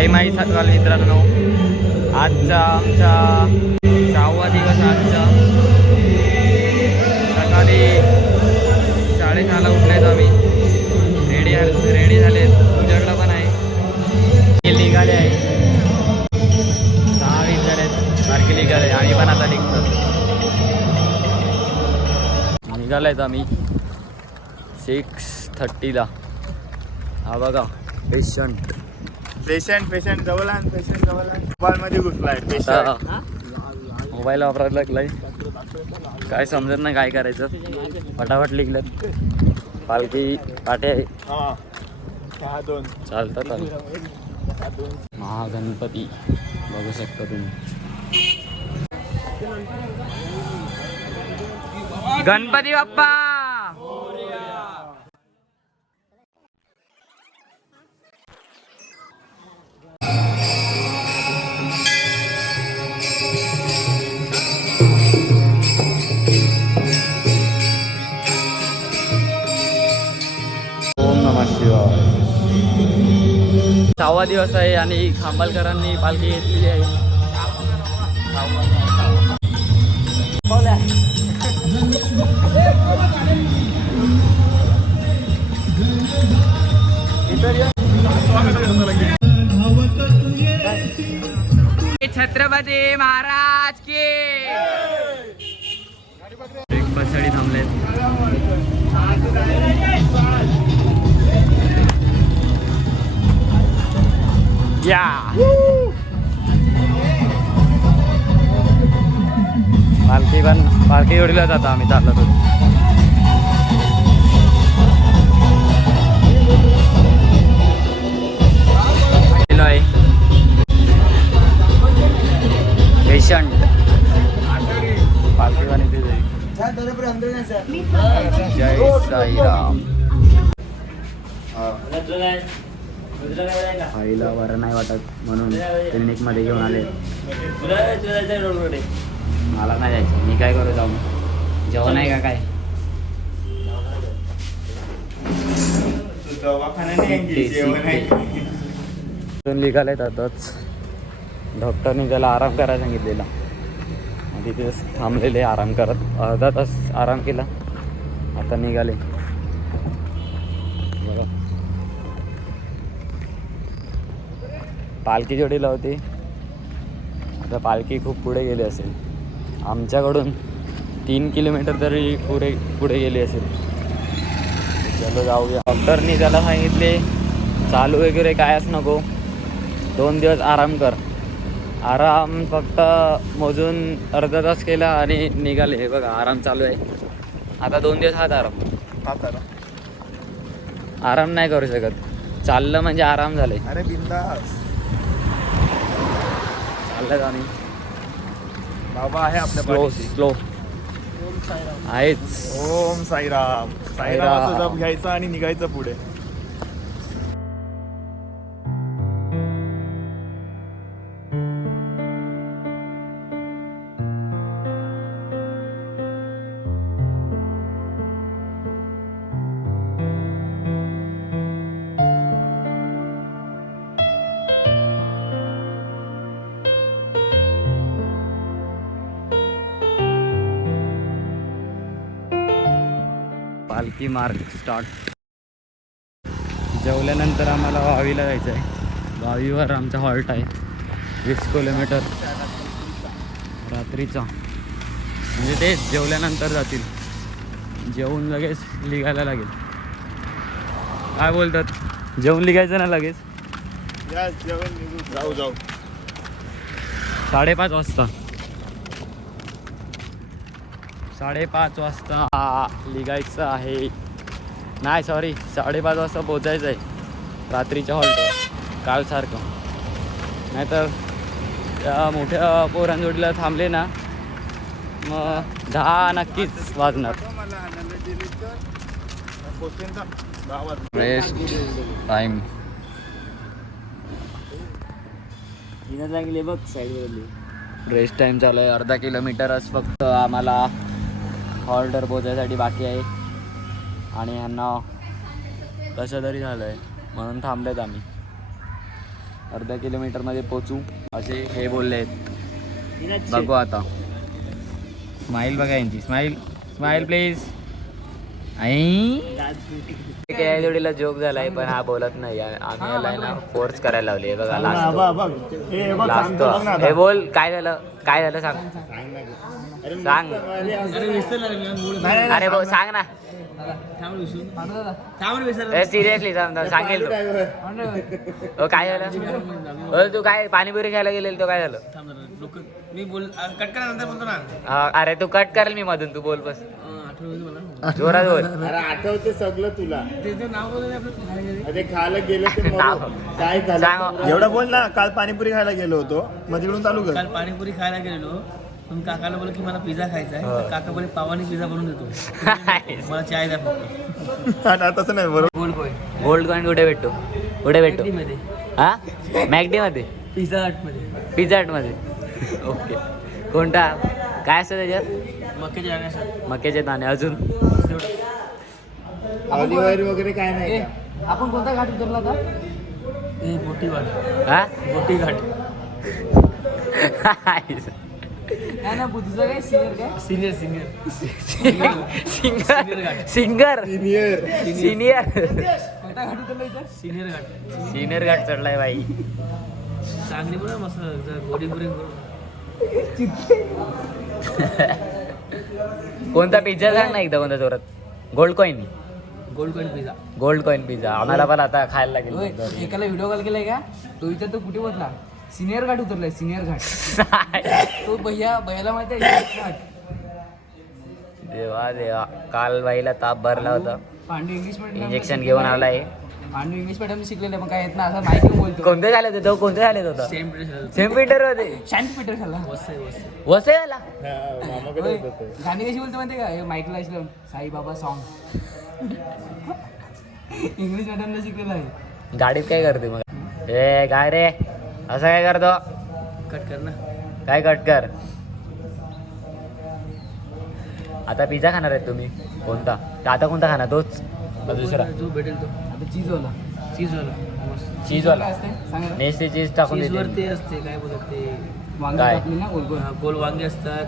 Time आहे सकाळ मित्रांनो. आजचा आमचा 6वा दिवस. आजचा सकाळी 6:30ला उठलेत आम्ही. रेडी झाले. उजडला पण आहे. निघाले आहे 6:20 झालेत. बारकी निघाले. आम्ही पण आता निघतो. निघालायत आम्ही 6:30ला. हा बघा पेशंट जवळ मोबाईल मध्ये घुसलाय. मोबाईल वापरायला लागलाय. काय समजत नाही काय करायचं. फटाफट लिखलं. पालखी पाटे चालतात. महागणपती बघू शकता तुम्ही. गणपती बाप्पा ओम नमः शिवाय. 6वा दिवस आहे आणि खांबालकरांनी पालखी घेतलेली आहे. छत्रपती महाराज की. एक बसडी थांबलेत. या पालखी जोडीला जातो आम्ही. चाललो होतो पेशंट पालखी वाणी. जय साईराम. आईला बरं नाही वाटत म्हणून क्लिनिक मध्ये घेऊन आले. मला नाही जायचं. मी काय करू जाऊन. जेवण आहे का काय. निघाले आताच. डॉक्टरने त्याला आराम करायला सांगितलेला. तिथे थांबलेले आराम करत. अर्धा तास आराम केला. आता निघाले बघा. पालखी जोडीला होती. आता पालखी खूप पुढे गेली असेल. आमच्याकडून 3 किलोमीटर तरी पुढे गेली असेल. चलो जाऊया. डॉक्टरनी त्याला सांगितले चालू वगैरे कायच नको. 2 दिवस आराम कर. आराम फक्त मोजून अर्धा तास केला आणि निघाले. हे बघा आराम चालू आहे. आता 2 दिवस हात आराम नाही करू शकत. चाललं म्हणजे आराम झाले. अरे बिंदास चाललं आम्ही. बाबा आहे आपल्या स्लो आहेच. ओम साईराम. साईरामाचा जप घ्यायचा आणि निघायचं पुढे. पालखी मार्ग स्टार्ट. जेवल्यानंतर आम्हाला वावीला जायचं आहे. वावीवर आमचा हॉल्ट आहे. 20 किलोमीटर रात्रीचा. म्हणजे ते जेवल्यानंतर जातील. जेवून लगेच निघायला लागेल. काय बोलतात. जेवून निघायचं ना लगेच. जाऊ 5:30 वाजता. 5:30 वाजता निघायचं आहे. नाही सॉरी 5:30 वाजता पोचायचं आहे रात्रीच्या हॉल्टवर. कालसारखं. नाहीतर त्या मोठ्या पोरांजोडीला थांबले ना मग 10 नक्कीच वाजणार. Rest time. बघ साईडवरली रेस्ट टाईम चालू आहे. अर्धा किलोमीटरच फक्त आम्हाला हॉल्टवर पोचायसाठी बाकी आहे. आणि ह्यांना कसं तरी झालं आहे म्हणून थांबलेत आम्ही. अर्ध्या किलोमीटरमध्ये पोचू असे हे बोलले आहेत. बघू आता. स्माईल बघा यांची. Smile smile please. आई जोडीला जोक झालाय पण हा बोलत नाही. आम्ही याला ना फोर्स करायला लावली बघा. लास्ट हे बोल. काय झालं काय झालं सांग सांग. अरे भाऊ सांग ना. सिरियसली सांगेल तू. काय झालं तू काय पाणीपुरी खायला गेलेल तो काय झालं. मी बोल कट करा नंतर बोलतो ना. अरे तू कट करेल मी मधून. तू बोल बस जोरात बोल. अरे आठवते सगळं तुला. नाव बोल अरे खायला गेलो काय झालं एवढं बोल ना. काल पाणीपुरी खायला गेलो होतो मग तिकडून चालू कर. काल पाणीपुरी खायला गेलेलो पण काकाला बोल की मला पिझ्झा खायचा आहे. तर काका बोले पावानी पिझ्झा बनवून देतो मला चाय द्या फक्त. तसं नाही बरोबर. Gold coin. गोल्ड कॉईन कुठे भेटतो कुठे भेटतो. मध्ये हा मॅगडी मध्ये पिझ्झा हट मध्ये. पिझ्झा हट मध्ये. ओके. कोणता काय असतं त्याच्यात. मक्याचे दाणे असतात. मक्याचे दाणे. अजून ऑलिव्ह वगैरे काय नाही का? आपण कोणता घाट उतरला होता. बोटी घाट. हा बोटी घाट. Singer senior singer senior senior कोणता घाट उतरला इथं. सिनियर घाट. सिनियर घाट चढलाय बाई. चांगली बघा मस्त गोडी पुरी करून. कोणता पिझ्झा सांग ना एकदा कोणता जोरात. Gold coin. Gold coin pizza. Gold coin pizza आम्हाला पण आता खायला लागेल. एकाला व्हिडिओ कॉल केलाय का तो इथं तो कुठे बसला. सिनियर घाट उतरलाय. सिनियर घाट. तो भैयाला माहिती आहे. देवा देवा. काल बाईला ताप भरला होता. पांडू इंग्लिश मीडियम इंजेक्शन घेऊन आलाय. पांडू इंग्लिश मीडियम शिकलेलं पण काय येत ना असं माहिती बोलतो. कोणते झाले होते तो. कोणते झाले होता. सेंट पीटर होते. शांत पीटर झाला. वसईवाला. मामाकडे होतो. गाणी कशी बोलतो माहिती का माईकला लावून साईबाबा सॉन्ग. इंग्लिश मीडियमला शिकलेलं आहे. गाडीत काय करते मग. ए काय रे असं काय करतो. कट कर ना. काय कट कर. आता पिझ्झा खाणार आहे तुम्ही. कोणता आता कोणता खाणार तोच का दुसरा. जो भेटेल तो. आता चीजवाला. चीजवाला असते सांगा. नेसते चीज टाकून चीजवर देते. ते असते काय बोलत ते काय? गोल वांगे असतात.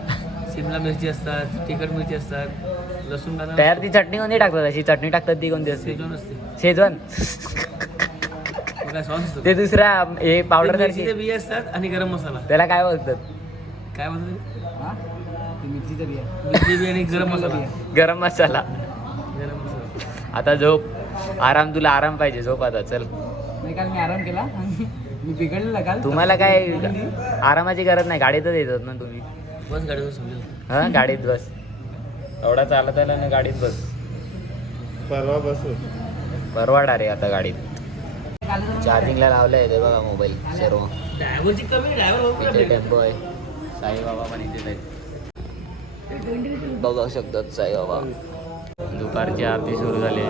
शिमला मिरची असतात. तिखट मिरची असतात. लसूण टाकतात. तयार ती चटणी कोणती टाकतात. अशी चटणी टाकतात ती कोणती असते. शेजवान असते. शेजवान. काय सॉस असतो. ते दुसरा हे पावडर मिरचीचे बिया असतात आणि गरम मसाला. त्याला काय बोलतात. काय बोलतात. मिरचीचा बिया. मिरची बिया आणि गरम मसाला. गरम मसाला. गरम मसाला. आता झोप. आराम. तुला आराम पाहिजे. झोप आता चल. नाही काल मी आराम केला. मी बिघडलेला काल. तुम्हाला काय आरामाची गरज नाही. गाडीतच येतात ना तुम्ही. बस गाडीवर समजेल. हा गाडीत बस. एवढा चालत आला ना गाडीत बस. परवा बसू. परवाडा रे आता गाडीत. चार्जिंगला लावलंय ते बघा मोबाईल सर्व. ड्रायव्हरची कमी. ड्रायव्हर इथे टेम्पो आहे. साईबाबा पण इथेच आहेत. बघू शकतात साईबाबा. दुपारची आरती सुरू झाली.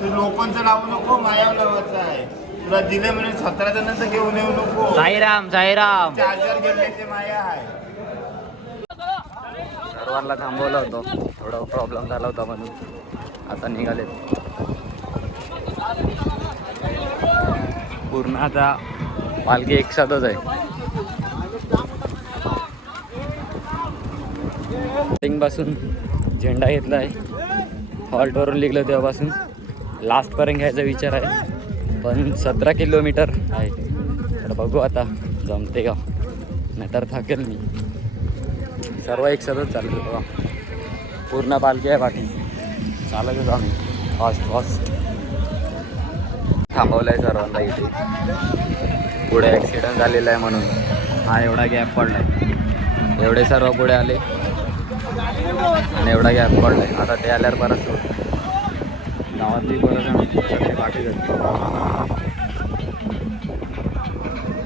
तू लोकांचं लावू नको, माया लावायचं आहे. तुला दिले म्हणून 17 जणांचं घेऊन येऊ नको. साईराम साईराम. चार्जर घेतले ते माया आहे. सर्वांना थांबवलं होतं, थोडा प्रॉब्लेम झाला होता म्हणून आता निघाले. पूर्ण आता पालखी एकसाथच आहे. पासून झेंडा घेतला आहे, हॉल्टवरून निघलं तेव्हापासून लास्टपर्यंत घ्यायचा विचार आहे, पण 17 किलोमीटर आहे. तर बघू आता जमते का, नाहीतर थकेल मी. सर्व एकसाथच चालू बघा, पूर्ण पालखी आहे पाठी, चालतच आम्ही फास्ट फास्ट. थांबवलं आहे सर्वांना इथे, पुढे ॲक्सिडेंट झालेला आहे म्हणून हा एवढा गॅप पडला आहे. एवढे सर्व पुढे आले आणि एवढा गॅप पडला आहे. आता ते आल्यावर परत गावातली परत सगळे पाठी जाते.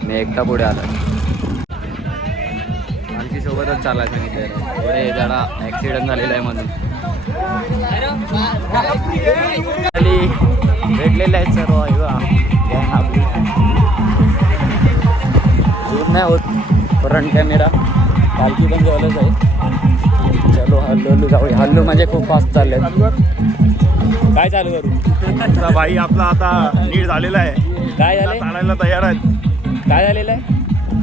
मी एकटा पुढे आला, आणखी सोबतच चालायचं सांगितलं. पुढे जरा ॲक्सिडेंट झालेला आहे म्हणून भेटलेले आहेत सर्व. गँग आपली झूम नाही होत फ्रंट कॅमेरा, पालखी पण जवळच आहे. चलो हल्लू जाऊया. हल्लू म्हणजे खूप फास्ट चालले. काय चालू करू? भाई आपला आता नीट झालेला आहे. काय झालं? चालायला तयार आहेत. काय झालेलं आहे?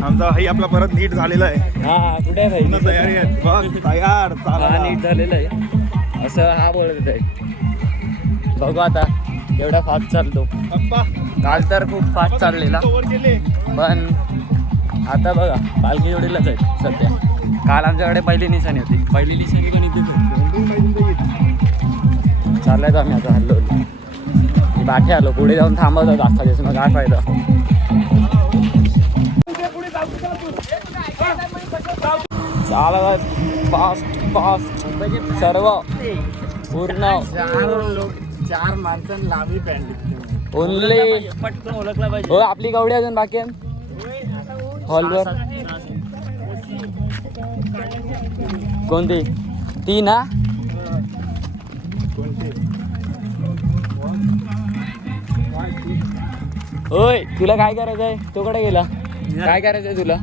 आमचा भाई आपला परत नीट झालेला आहे. हा कुठे आहे भाई? तयारी आहे बघ, तयार. हा नीट झालेलं आहे असं हा बोलत आहे. बघू आता एवढा फास्ट चालतो. काल तर खूप फास्ट चाललेला, पण आता बघा पालखी जोडीलाच आहे सध्या. काल आमच्याकडे पहिली निशाणी होती, पहिली निशाणी पण इथे चाललाय. आम्ही आता हल्लो मी बाकी आलो, पुढे जाऊन थांबवतो अख्खा दिवस, मग काय फायदा. चालत फास्ट फास्ट सर्व पूर्ण 4 माणसं लांबी पॅन्ट ओनली पटकन ओळखला पाहिजे. हो. आपली कवडी अजून बाकी आहे हॉलवर. कोणती? ती ना? होय, तुला काय करायचं आहे? तो कडे गेला. काय करायचं आहे तुला?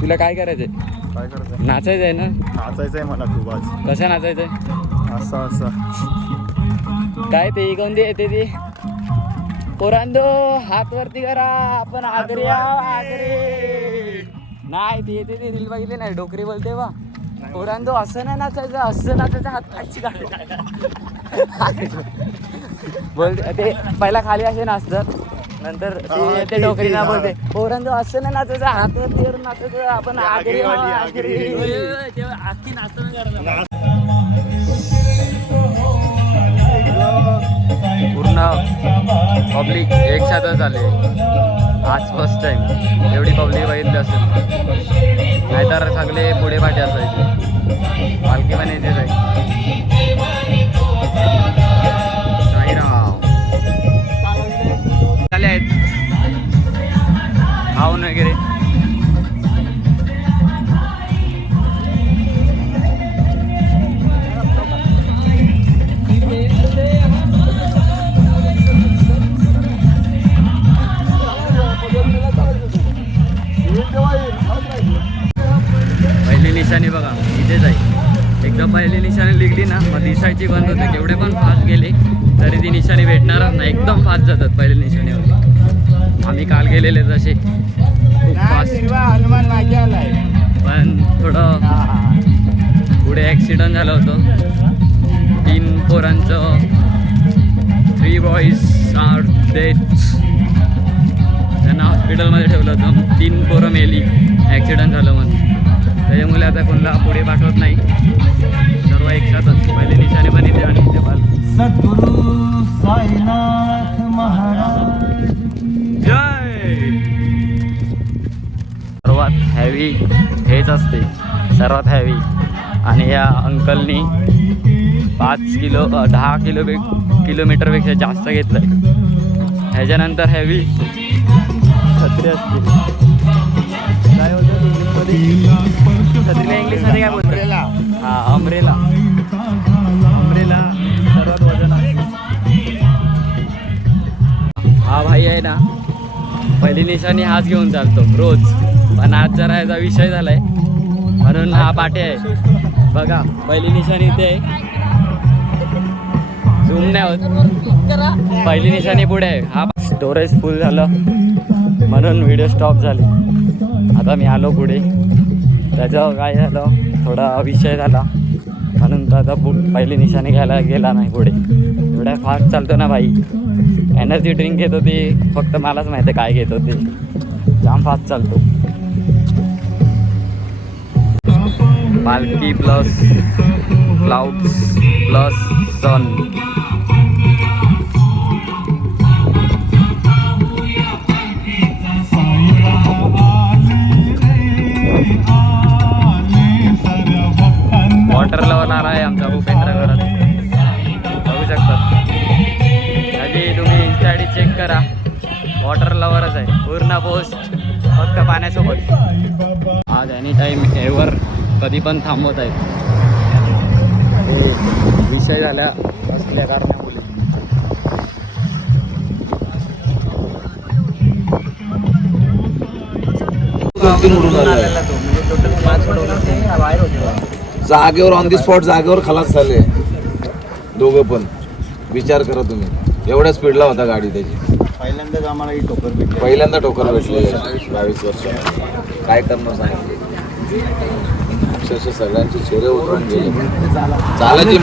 तुला काय करायचंय? काय करत नाचायचं आहे ना? नाचायचं आहे मला खूप आज. कसं नाचायचं आहे? असं असं काय ते कोणती येते ती? पोरांदो हात वरती करा, आपण आगरी आगरी. नाही ते रील बघितली नाही, डोकरी बोलते बा पोरांनो असं नाही नाचायचं, असं नाचायचं, हात खायची गाडी बोलते ते. पहिला खाली असे नाचतात, नंतर ते डोकरी ना बोलते पोरांनो असं नाही नाचायचं, हात वरती नाचायचं, आपण आगरी आखी नाचताना पूर्ण पब्लिक एक साथच आले आज फर्स्ट टाइम. एवढी पब्लिक बघितली असेल, नाहीतर सगळे पुढे पाठी असायचे. पालखी पण येते जाईल. साईराम झाले आहेत खाऊन वगैरे. पहिली निशाणी बघा इथेच आहे. एकदा पहिली निशाणी लिखली ना मग दिसायची बंद होते. केवढे पण फास्ट गेले तरी ती निशाणी भेटणारच नाही. एकदम फास्ट जातात पहिली निशाणीवर. आम्ही काल गेलेले तसे खूप फास्ट, पण थोडं पुढे ॲक्सिडेंट झालं होतं. 3 पोरांचं, 3 बॉईज आर डेथ. त्यांना हॉस्पिटलमध्ये ठेवलं होतं. 3 पोरं मेली ॲक्सिडेंट झालं म्हणून. त्याच्यामुळे आता कोणाला पुढे पाठवत नाही, सर्व एकसाथच. पहिले निशाणे पण इथे आणि इथे पाल. सद्गुरु साईनाथ महाराज जय. सर्वात हॅवी हेच असते, सर्वात हॅवी. आणि या अंकलनी 10 किलोमीटरपेक्षा जास्त घेतलं आहे. ह्याच्यानंतर हॅवी छत्री असते. काय होतं छत्रीला इंग्लिशमध्ये काय बोलतात? हां अम्ब्रेला. अम्ब्रेला सर्वात वजन आहे. हा भाई आहे ना, पहिली निशाणी हाच घेऊन चालतो रोज. पण आज जरा ह्याचा विषय झालाय म्हणून हा पाठी आहे. बघा पहिली निशाणी इथे आहे, झूम नाही होत. पहिली निशाणी पुढे आहे. हा स्टोरेज फुल झालं म्हणून व्हिडिओ स्टॉप झाले. आता मी आलो पुढे. त्याचं काय झालं, थोडा विषय झाला म्हणून तर आता पहिली निशाणी घ्यायला गेला नाही पुढे. एवढ्या फास्ट चालतो ना भाई. एनर्जी ड्रिंक घेत होती, फक्त मलाच माहिती काय घेत होते. जाम फास्ट चालतो. पालखी प्लस क्लाउड्स प्लस सन. वॉटर लवर आला आहे आमचा भूपेंद्र घरात, बघू शकतात. आधी तुम्ही इन्स्टा आयडी चेक करा, वॉटर लवरच आहे पूर्ण पोस्ट, फक्त पाण्यासोबत. आज एनी टाईम एव्हर कधी पण थांबवत आहेत. विषय झाल्या असल्या कारणामुळे. जागेवर ऑन दी स्पॉट जागेवर खलास झाले दोघं पण. विचार करा तुम्ही, एवढ्या स्पीडला होता गाडी त्याची. पहिल्यांदाच आम्हाला ही ठोकर भेटली. पहिल्यांदा ठोकर भेटली 22 वर्ष. काय करणार सांगितले, अक्षरशः सगळ्यांचे चेहरे उतरून गेले. चालायची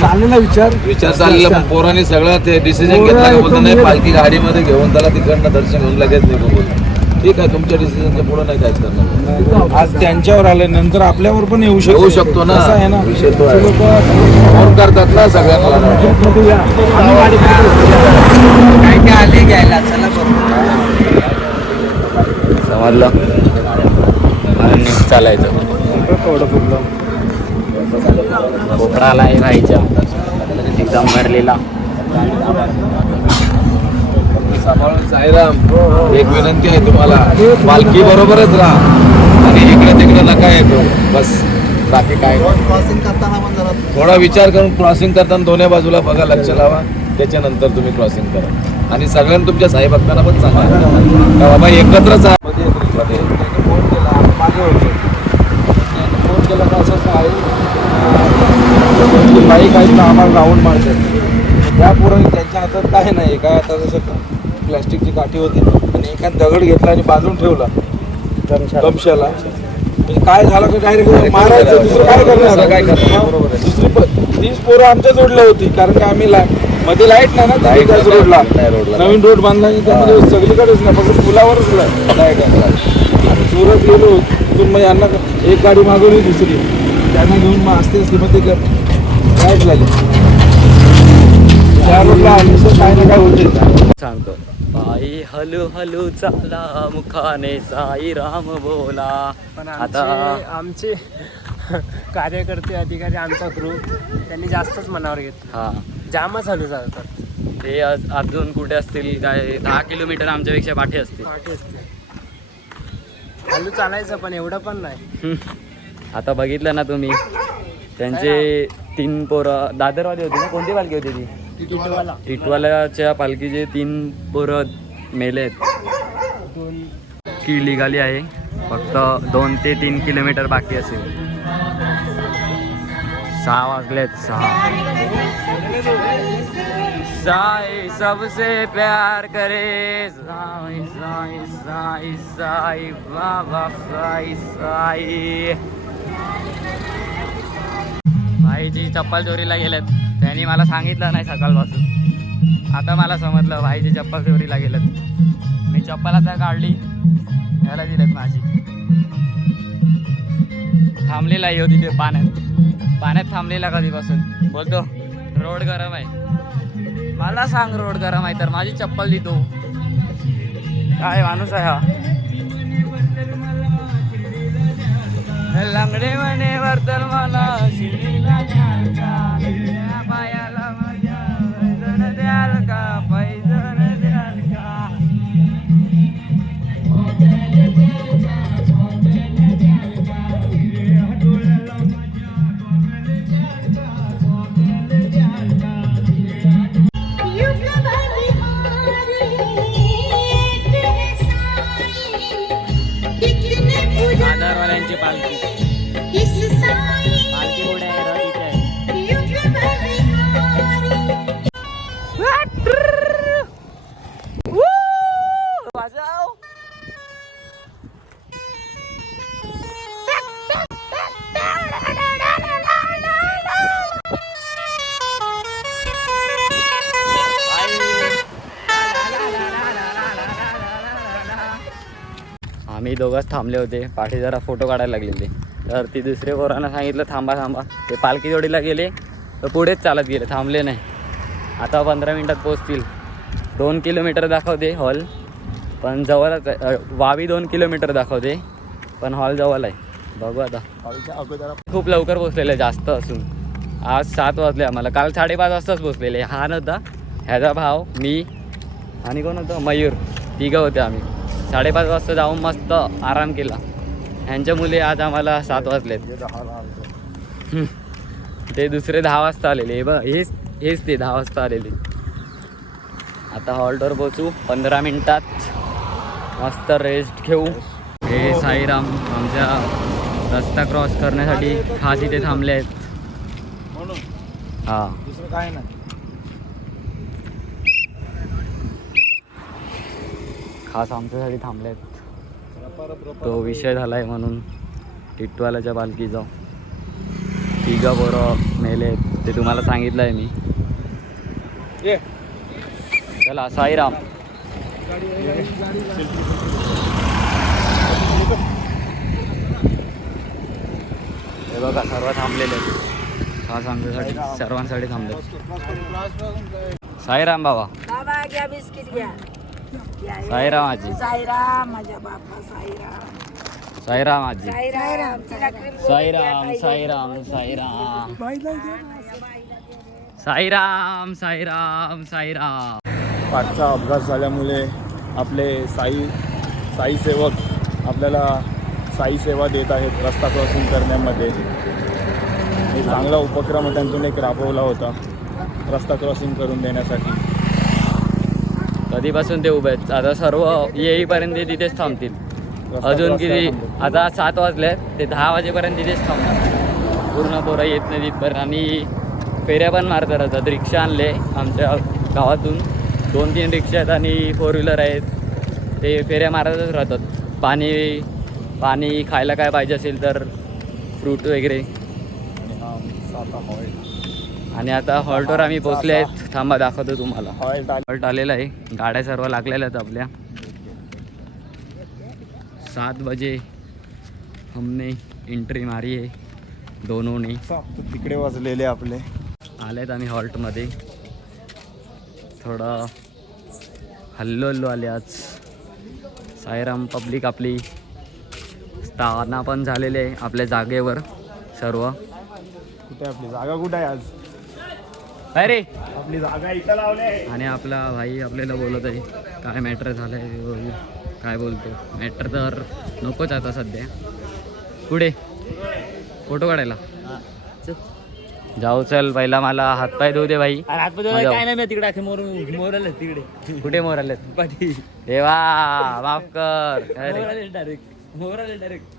विचार चाललेला, पण पोरांनी सगळं ते डिसिजन घेतला. बोलतो नाही पालखी गाडीमध्ये घेऊन त्याला तिकडनं दर्शन घेऊन लगेच निघू बोलतो. ठीक आहे, तुमच्या डिसिजनच्या पुढे नाही काहीच करणार. आज त्यांच्यावर आले, नंतर आपल्यावर पण येऊ शकतो ना. आहे ना, विषय तो आहे. फोन करतात ना सगळ्यांना. काय आले घ्यायला, चला समजलं आणि चालायचं. कोकणाला आहे भाईच्या एक्झाम भरलेला. साईराम, एक विनंती आहे तुम्हाला, पालखी बरोबरच राहा आणि इकडे तिकडे नका येतो बस. बाकी काय, क्रॉसिंग करताना पण जरा थोडा विचार करून क्रॉसिंग करताना दोन्ही बाजूला बघा, लक्ष लावा. त्याच्यानंतर तुम्ही क्रॉसिंग करा. आणि सगळ्यांना तुमच्या साई भक्तांना पण सांगा का बाबा एकत्रच आहे. फोन केला, मागे होते, फोन केला का असं आहे बाईक आहेत ना आम्हाला राऊंड मारतात. त्या पोरांनी त्यांच्या हातात काय नाही, काय आता जसं प्लॅस्टिकची काठी होती आणि एका दगड घेतला आणि बांधून ठेवला दमशाला. म्हणजे काय झालं का डायरेक्ट मारायचं, दुसरं काय करणार? काय करणार? बरोबर आहे. दुसरी तीच पोरं आमच्या जोडल्या होती, कारण की आम्ही मध्ये लाईट नाही ना Light त्याच नाही, रोडला. नाही रोडला. नवीन रोड बांधला त्यामध्ये सगळीकडेच नाही, फक्त पुलावरच लाईट आहे. सुरत गेलो तिथून मग यांना एक गाडी मागवली, दुसरी त्यांना घेऊन मग असते मग ते लाईट झाली. त्या रोडला आम्ही काय ना काय होते. सांगतो बाई हलू हलू चाला मुखाने साई राम बोला. पण आता आमचे कार्यकर्ते अधिकारी आमचा ग्रुप त्यांनी जास्तच मनावर घेतलं. हा जामच हलू चालतात. ते अजून कुठे असतील काय 10 किलोमीटर आमच्यापेक्षा पाठी असतील. पाठी असते हलू चालायचं पण एवढं पण नाही. आता बघितलं ना तुम्ही त्यांचे 3 पोरं दादरवाले होते ना. कोणती पालखी होती ती? टिटवाल्याच्या पालखीचे 3 पोरं मेले आहेत. कीड निघाली आहे. फक्त 2 ते 3 किलोमीटर बाकी असेल. 6 वाजलेत. 6 साई सबसे प्यार करे साई साई साई साई बाबा साई साई. भाईची चप्पल चोरीला गेलेत. त्यांनी मला सांगितलं नाही सकाळपासून. आता मला समजलं भाईची चप्पल चोरीला गेलेत. मी चप्पल आता काढली, याला दिलेत माझी. थांबलेला आहे तिथे पाण्यात थांबलेला कधीपासून. बोलतो रोड गरम आहे. मला सांग रोड गरम आहे तर माझी चप्पल देतो. काय माणूस आहे हा. लंगडे म्हणे वर्तल मला शिणीला द्याल का, या पायाला माझ्या पैजण द्याल का, पैजण द्याल का. दादरवाल्यांची पालखी पुढे आहे, रथ इथे आहे. वाजव. आम्ही दोघंच थांबले होते. पाठी जरा फोटो काढायला लागले ते. तर ती दुसरे पोरांना सांगितलं थांबा थांबा. ते पालखी जोडीला गेले तर पुढेच चालत गेले, थांबले नाही. आता 15 मिनटात पोचतील. 2 किलोमीटर दाखवते हॉल, पण जवळच आहे. वावी 2 किलोमीटर दाखवते, पण हॉल जवळ आहे. बघू आता. खूप लवकर पोचलेले जास्त असून. आज 7 वाजले आम्हाला. काल 5:30 वाजताच पोचलेले. हा नव्हता, ह्याचा भाव, मी आणि कोण होतं, मयूर. 3 होते आम्ही. 5:30 वाजता जाऊन मस्त आराम केला. ह्यांच्या मुले आज आम्हाला 7 वाजलेत. ते दुसरे 10 वाजता आलेले. हेच ते 10 वाजता आलेले. आता हॉल्टवर पोचू 15 मिनटात. मस्त रेस्ट घेऊ. हे साईराम आमच्या रस्ता क्रॉस करण्यासाठी खास इथे थांबले आहेत. हां दुसरं काय नाही. खास आमच्यासाठी थांबले आहेत. तो विषय झाला आहे म्हणून टिटवाल्याच्या पालखीचा. 3 पोरं मेले ते तुम्हाला सांगितलं आहे मी. चला साईराम. हे बघा सर्व थांबलेले आहेत. खास आमच्यासाठी सर्वांसाठी थांबले. साईराम बाबा. बाबा घ्या बिस्किट घ्या. साईराम आजी. साईराम माझ्या बापा साईराम. साईराम आजी. साईराम साईराम साईराम साईराम साईराम साईराम साईराम. पाठचा अपघात झाल्यामुळे आपले साई सेवक आपल्याला साई सेवा देत आहेत रस्ता क्रॉसिंग करण्यामध्ये. हे चांगला उपक्रम त्यांतून एक राबवला होता रस्ता क्रॉसिंग करून देण्यासाठी. कधीपासून ते उभे आहेत. आता सर्व येईपर्यंत तिथेच थांबतील. अजून किती, आता 7 वाजले आहेत, ते 10 वाजेपर्यंत तिथेच थांबतात. पूर्ण पोरं येत नाही तिथपर्यंत. आणि फेऱ्या पण मारत राहतात. रिक्षा आणले आमच्या गावातून. 2-3 रिक्षा आहेत आणि 4 व्हीलर आहेत. ते फेऱ्या मारतच राहतात. पाणी पाणी खायला काय पाहिजे असेल तर फ्रूट वगैरे. आणि हा आमचा आता हॉल्ट. आणि आता हॉल्टवर आम्ही पोचले आहेत. थांबा दाखवतो तुम्हाला. हॉल्ट हॉल्ट आलेला आहे. गाड्या सर्व लागलेल्या आहेत आपल्या. 7 बजे हमने एंट्री मारी आहे दोनोंनी. तिकडे वाजलेले आपले. आलेत आम्ही हॉल्टमध्ये. थोडं हल्लो आले आज. साईराम पब्लिक आपली स्थाना पण झालेले आहे आपल्या जागेवर सर्व. कुठे आपली जागा कुठे आहे आज? काय रे? आपली जागा इथं लावली. आणि आपला भाई आपल्याला बोलत आहे काय मॅटर झालं आहे. काय बोलतो मॅटर तर नकोच आता सध्या. पुढे फोटो काढायला जाऊ. चल पहिला मला हातपाय धुऊ दे भाई. काय नाही तिकडे अखे मोर आले तिकडे. कुठे मोर आलेत? पाठी देवा माफ कर. काय रे? डायरेक्ट मोर आले डायरेक्ट.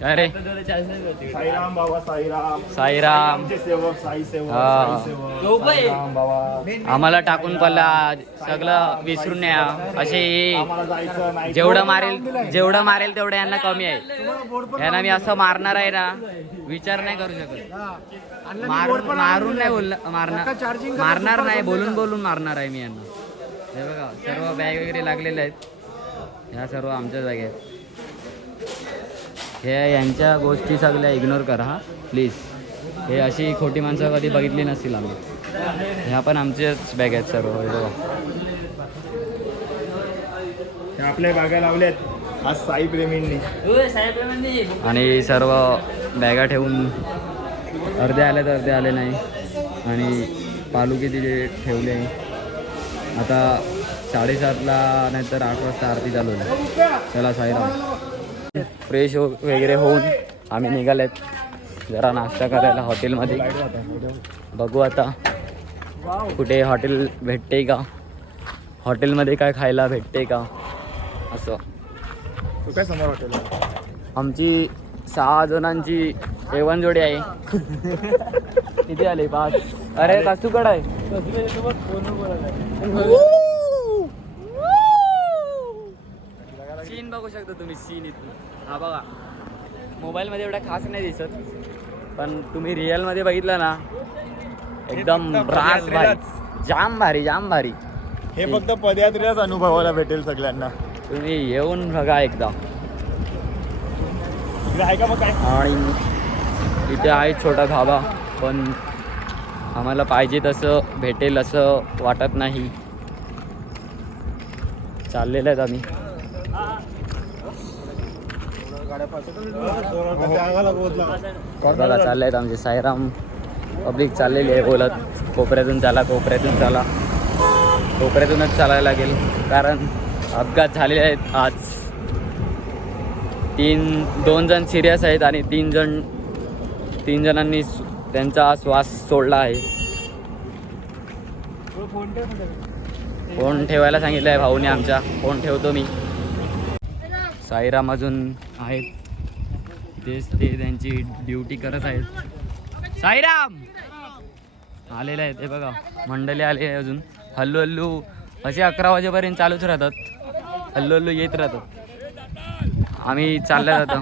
काय रे? साईराम बाबा साईराम. साईराम. आमचे सेवक साई सेवक. हा. साई सेवक. साईराम बाबा. आम्हाला टाकून पडला सगळं विसरून न्या असे. आम्हाला जायचं नाही. जेवढं मारेल तेवढं यांना कमी आहे. यांना मी असं मारणार आहे ना विचार नाही करू शकत. मारून नाही मारणार नाही. बोलून मारणार आहे मी यांना. हे बघा सर्व बॅग वगैरे लागलेले आहेत. ह्या सर्व आमच्या जागे आहेत. हे यांच्या गोष्टी सगळ्या इग्नोर करा हा प्लीज. हे अशी खोटी माणसं कधी बघितली नसतील आम्ही. ह्या पण आमच्याच बॅग आहेत सर्व. हे बघा हे आपल्या बागा लावल्यात आज साई प्रेमींनी. आणि सर्व बॅगा ठेवून अर्धे आले तर अर्धे आले नाही. आणि पालुकी तिथे ठेवले. आता 7:30ला नाहीतर 8 वाजता आरती चालू आहे. चला साईराम. फ्रेश वगैरे होऊन आम्ही निघालेत जरा नाश्ता करायला हॉटेलमध्ये. बघू आता कुठे हॉटेल भेटते का, हॉटेलमध्ये काय खायला भेटते का असं. तू काय समोर हॉटेल? आमची 6 जणांची जेवण जोडी आहे. किती आले? 5. अरे कास्तूकडं आहे. सीन बघू शकता तुम्ही. सीन इथून हा बघा. मोबाईलमध्ये एवढा खास नाही दिसत पण तुम्ही रिअलमध्ये बघितलं ना एकदम रास भारी. जाम भारी. हे फक्त पदयात्रेलाच अनुभवायला भेटेल सगळ्यांना. तुम्ही येऊन बघा एकदा. इकडे आहे का मग काय? आणि इथे आहे छोटा धाबा पण आम्हाला पाहिजे तसं भेटेल असं वाटत नाही. चाललेलं आहेत आम्ही. बघा चालले आहेत आमचे साईराम पब्लिक चाललेली आहे बोलत. कोपऱ्यातून चाला. कोपऱ्यातूनच चालायला लागेल कारण अपघात झालेले आहेत आज. 2 जण सिरियस आहेत आणि 3 जणांनी त्यांचा श्वास सोडला आहे. फोन ठेवायला सांगितलं आहे भाऊने आमच्या. फोन ठेवतो मी. साईराम अजून आहेत तेच ते त्यांची ड्युटी करत आहेत. साईराम आलेले आहेत. हे बघा मंडळी आले आहे अजून. हल्लू असे 11 वाजेपर्यंत चालूच राहतात. हल्लू येत राहतात. आम्ही चालले जातो.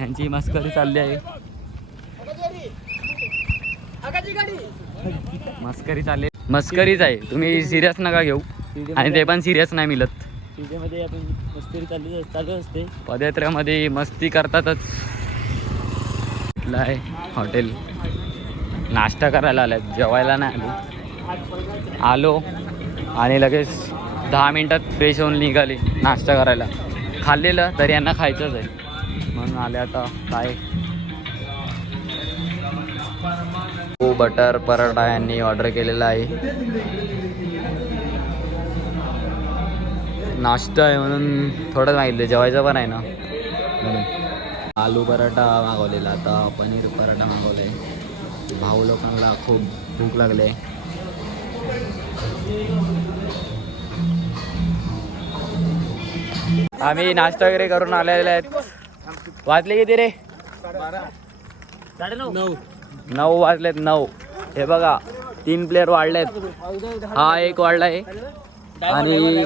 यांची मस्करी चालली आहे. मस्करीच आहे. तुम्ही सिरियस नका घेऊ. आणि ते पण सिरियस नाही मिळत. तिच्यामध्ये आपण मस्करी चालू असते. पदयात्रेमध्ये मस्ती करतातच. इथलं आहे हॉटेल. नाश्ता करायला आल्यात, जेवायला नाही आलो आणि लगेच 10 मिनिटात फ्रेश होऊन निघाले नाश्ता करायला. खाल्लेलं तरी यांना खायचंच आहे म्हणून आले. आता काय बटर पराठा यांनी ऑर्डर केलेला आहे. नाश्ता आहे म्हणून थोडंच मागितलं. जेवायचं पण आहे ना म्हणून. आलू पराठा मागवलेला. आता पनीर पराठा मागवला आहे. भाऊ लोकांना खूप भूक लागले. आम्ही नाश्ता वगैरे करून आलेले आहेत. वाजले किती रे? 9 वाजलेत. 9. हे बघा 3 प्लेअर वाढलेत. हा एक वाढला आहे आणि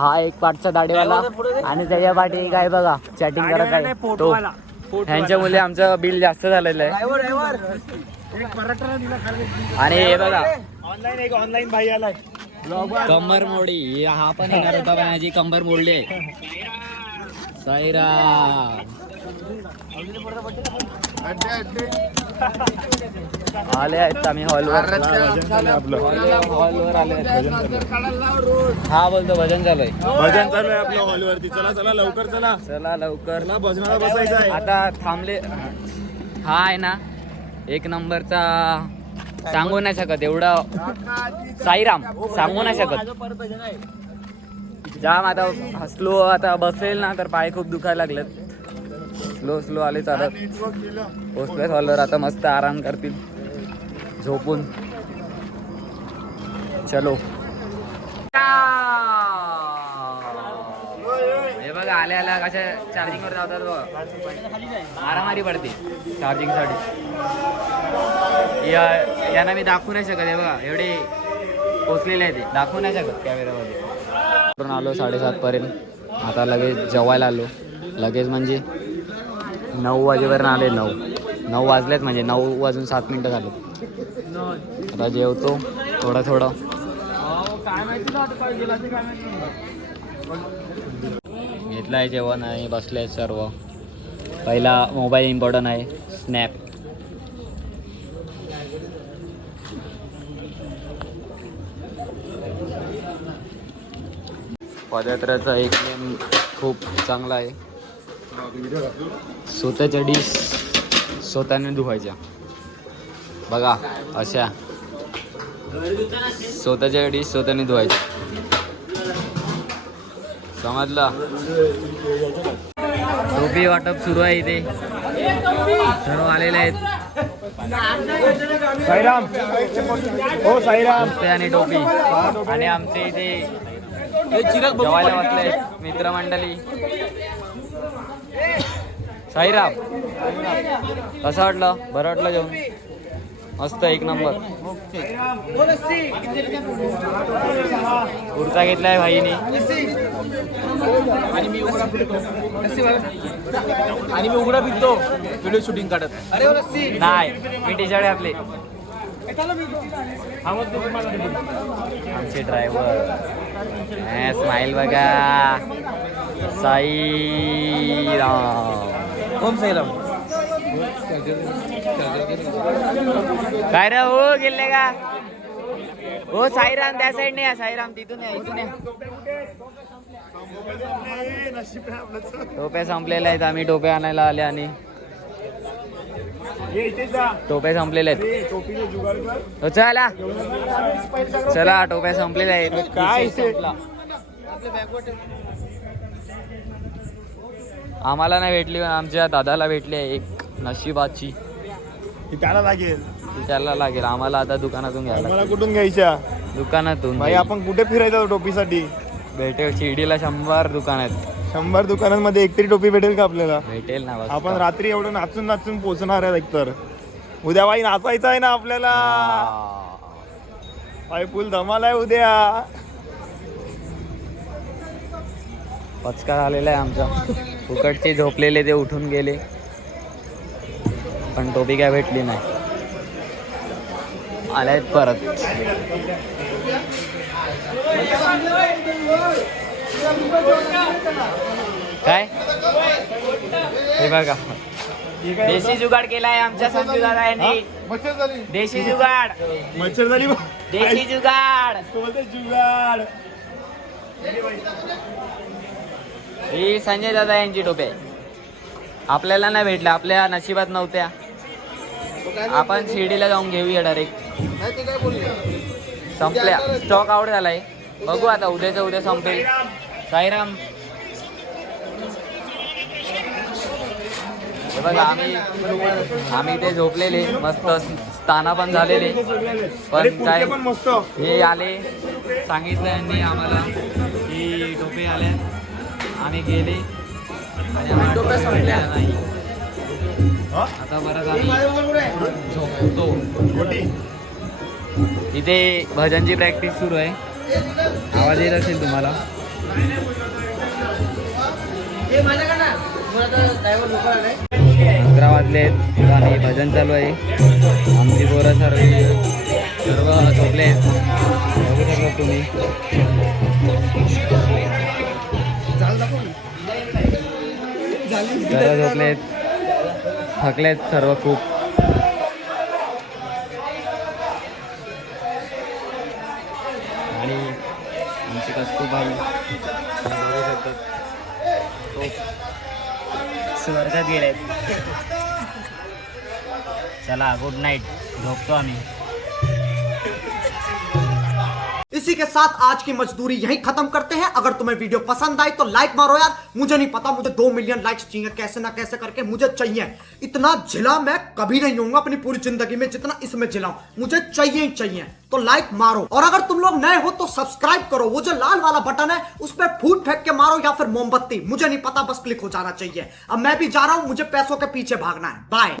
हा एक पाठचा दाढीवाला आणि त्याच्या पाठी काय बघा चॅटिंग करत आहे तो. ह्यांच्यामुळे आमचं बिल जास्त झालेलं आहे. आणि हे बघा ऑनलाईन भाई आलाय कंबर मोडी, हा पण येणार होता पण ह्याची कंबर मोडली आहे. साईराम आले आहेत आम्ही हॉलवर आले आहेत. हा बोलतो भजन चालू आहे. भजन चालू आहे आपलं हॉलवरती. चला चला लवकर चला चला लवकर. चला भजनाला बसायचं आहे. आता थांबले. हा आहे ना एक नंबरचा, सांगू नाही शकत एवढा. साईराम सांगू नाही शकत. जाम आता हसलो, आता बसेल ना तर पाय खूप दुखायला लागलेत. स्लो स्लो आले चालत पोचले हॉलवर. आता मस्त आराम करतील झोपून. चलो हे बघा आल्या आल्या कशा चार्जिंग वर जातात बघा. मारामारी पडते चार्जिंग साठी. यांना मी दाखवू नाही शकत. हे बघा एवढे पोचलेले आहे ते, दाखवू नाही शकत कॅमेरामध्ये. आलो 7:30 पर्यंत. आता लगेच जेवायला आलो. लगेच म्हणजे 9 वाजेपर्यंत आले. 9 वाजलेत म्हणजे 9 वाजून 7 मिनिटं झाले. आता जेवतो थोडं थोडं. घेतलं आहे जेवण आणि बसले आहेत सर्व. पहिला मोबाईल इम्पॉर्टंट आहे, स्नॅप. पदयात्रेचा एक नियम खूप चांगला आहे. स्वतःच्या डिश स्वतःने धुवायच्या. बघा अशा स्वतःच्या डिश स्वतःने धुवायच्या. समजला. टोपी वाटप सुरू आहे इथे. सर्व आलेले आहेत. साईराम हो साईराम. टोपी आणि टोपी. आणि आमचे इथे जेवायला बसले मित्रमंडळी. साईराम कसं वाटलं? बरं वाटलं जेवण? मस्त एक नंबर. कुर्ता घेतलाय भाईने. आणि मी उघडा पिकतो व्हिडिओ शूटिंग काढत. नाही मी टी शर्ट घातले. आमचे ड्रायव्हर स्माइल बघा. साईराम ओम साईराम. काय रे हो गेले का हो? साईराम त्या साईडने या. साईराम तिथून या, इथून या. टोप्या संपलेल्या आहेत. आम्ही टोप्या आणायला आले आणि टोप्या संपलेल्या आहेत. चला चला टोप्या संपलेल्या आहेत. काय आम्हाला नाही भेटली पण आमच्या दादाला भेटली आहे एक नशिबाची. त्याला लागेल. त्याला लागेल. आम्हाला आता दुकानातून घ्यायला मला कुठून घ्यायच्या दुकानातून भाई. आपण कुठे फिरायचं टोपीसाठी? भेटेल. शिर्डीला 100 दुकान आहेत. 100 दुकानांमध्ये एक तरी टोपी भेटेल का आपल्याला? भेटेल ना. बस आपण रात्री एवढं नाचून नाचून पोहोचणार आहे. एकतर उद्या बाई नाचायचं आहे ना आपल्याला. बाई फुल धमाल आहे उद्या. पचका झालेला आहे आमचा. फुकटचे झोपलेले ते उठून गेले पण टोपी काय भेटली नाही. आले आहेत परत. काय हे बघा देशी जुगाड केलाय आमच्या संजू दादा यांनी. देशी जुगाड. मच्छर झाली. देशी जुगाड. जुगाड. ही संजय दादा यांची टोपी आहे. आपल्याला नाही भेटल्या, आपल्या नशिबात नव्हत्या. आपण शिर्डीला जाऊन घेऊया डायरेक्ट. संपल्या. स्टॉक आउट झालाय. बघू आता उद्याच्या उद्या संपेल. साईराम हे बघा आम्ही ते झोपलेले मस्त. स्थाना पण झालेले पण काय हे आले सांगितलं यांनी आम्हाला की टोपे आल्या. आम्ही गेले आणि आम्हाला टोप्या संपल्या नाही. आता परत आम्ही झोपतो. इथे भजनची प्रॅक्टिस सुरू आहे. आवाज येत असेल तुम्हाला. 11 वाजले आणि भजन चालू आहे. आमची पोरं सर्व झोपले आहेत. बघू शकता तुम्ही. सर्व झोपलेत, थकलेत सर्व खूप. आणि आमची कस्तू भाऊ बघू शकतात तो स्वर्गात गेलेत. चला गुड नाईट, झोपतो आम्ही. इसी के साथ आज की मजदूरी यहीं खत्म करते हैं. अगर तुम्हें वीडियो पसंद आई तो लाइक मारो यार. मुझे नहीं पता, मुझे 2 मिलियन लाइक्स चाहिए, कैसे ना कैसे करके मुझे चाहिए. इतना झिला मैं कभी नहीं होऊंगा अपनी पूरी जिंदगी में जितना इसमें झिलाऊं. मुझे चाहिए ही चाहिए. तो लाइक मारो. और अगर तुम लोग नए हो तो सब्सक्राइब करो. वो जो लाल वाला बटन है उस पर फूट फेंक के मारो या फिर मोमबत्ती, मुझे नहीं पता, बस क्लिक हो जाना चाहिए. अब मैं भी जा रहा हूं, मुझे पैसों के पीछे भागना है. बाय.